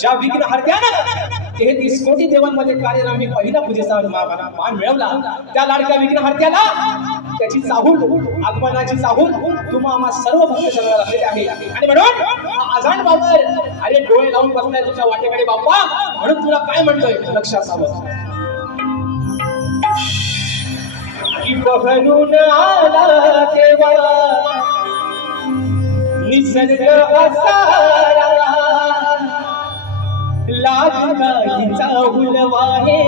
ज्या विघ्न हरत्यानं तेहतीस कोटी देवांमध्ये कार्यरामी पहिला पूजेचा मा- मान मिळवला. त्या लाडक्या विघ्न हरत्याला त्याची चाहूल आगमनाची चाहूल तुम्हा आम्हा सर्व भक्त जनाला लागलेले आहे. आणि म्हणून हा बाबर अरे डोळे लावून बसलाय तुझ्या वाटेकडे बाप्पा. म्हणून तुला काय म्हणतोय? लक्षात असावं की बहरून आला तेव्हा निसर्ग असारा लागलाईचा हे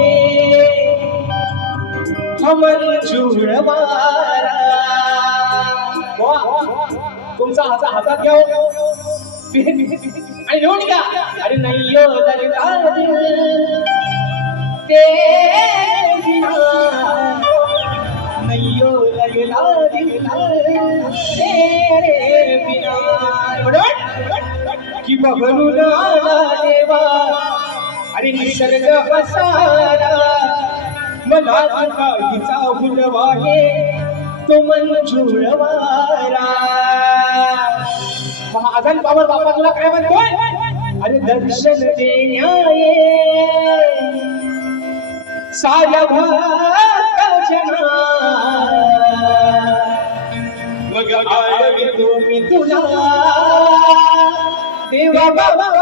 अमर जुळवारा वा, तुमचा हाता हातात घ्या हो. आणि घेऊन का अरे नाही हो, यो ललिता ते नैयो लैला दिला बिना. हो, की बघून आला देवा. आणि निसर्ग बसारा मला काळीचा आहे. तो मंजुळवारा. महाजन बाबर बाबा तुला काय म्हणतोय? अरे दर्शन देण्याये. साऱ्या भक्ताजना मग आळवितो तुम्ही तुला. देवा बाबा.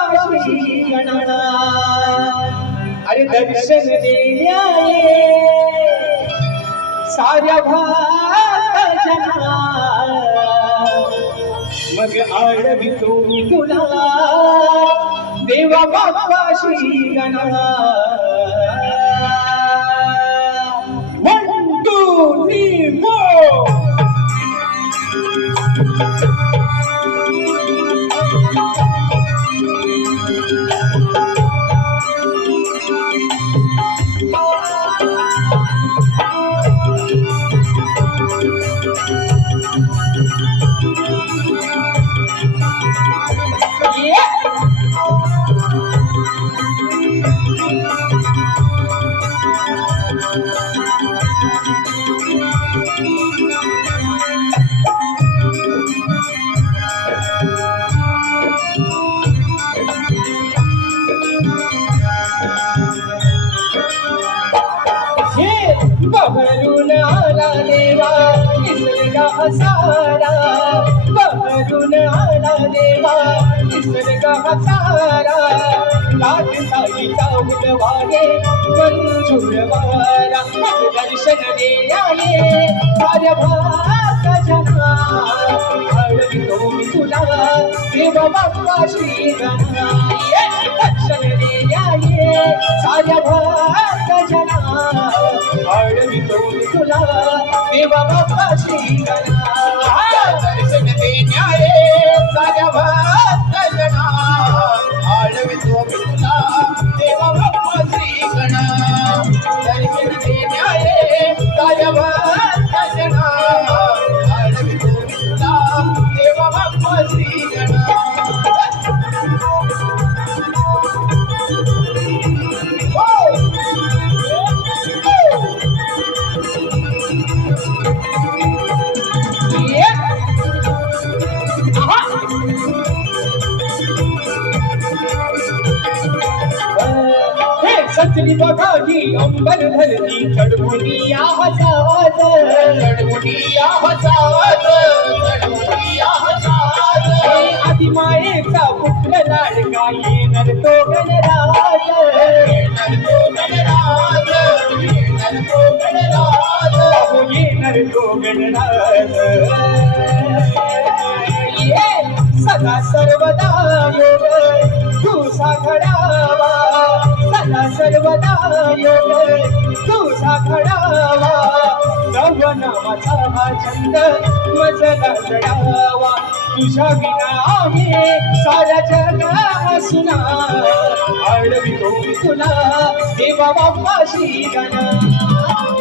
अरे दर्शन देण्याये साऱ्या भक्ताजना मग आळवितो मी तुला. देवा बाबा गणा one two three four Thank you. हे बहरून आला देवा निसर्गा सारा बहरून आला देवा निसर्गा सारा लाट साईचा दर्शन हळवितो मी तुला देवा बाप्पा श्री गणा दर्शन देयाले देवा बाप्पा श्री गणा ही अंबर धरली चढवून या हसावात हे आदिमायेचा पुत्र लाडका येणार तो गणराज येणार तो गणराज येणार तो गणराज अहो येणार तो गणराज ये सदा सर्वदा योग तुझा मला सर्वदा योग तुझा घडावा नव हा छंद मजला चढावा तुझ्या विना आहे साऱ्या जगा हसना तुला देवा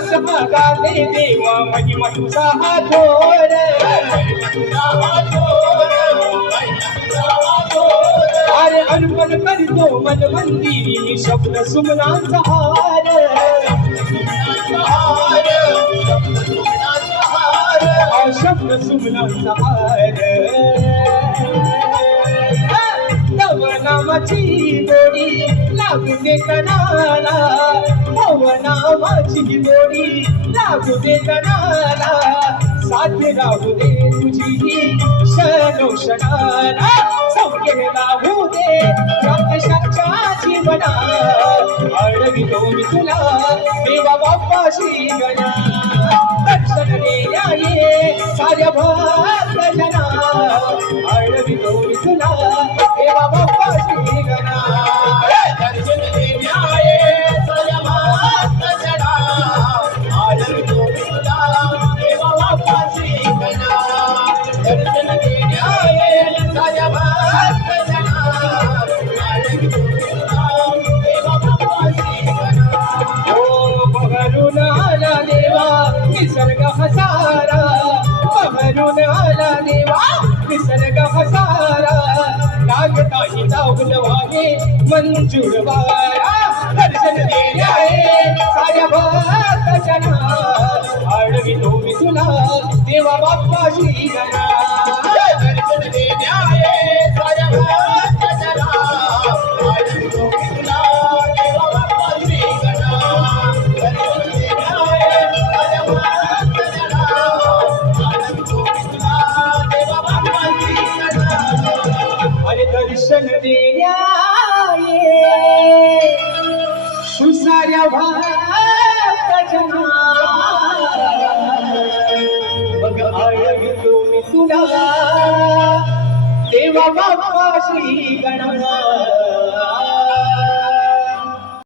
गाले देवा महिमा तुझा हा थोर अरे अनुपन करतो मन मंदिरी मी शब्द सुमनाचा हार। शब्द सुमनाचा हार। नव गोडी लागू दे कणाला. नव नामाची गोडी लागू दे कणाला. साथ राहू दे तुझी क्षणो क्षणाला सौख्य राहू दे राक्षसाच्या जीवना अडवितो मी तुला देवा बाप्पाशी गणा. दर्शन देण्या ये साऱ्या भक्तजना अडवितो मी तुला देवा बाप्पाशी देवा निसर्ग हसारा वागे मंजूर वारा दर्शन देण्याये साऱ्या मी तुला देवा बाप्पाशी गणा तुला देवा बाप्पा श्री गणा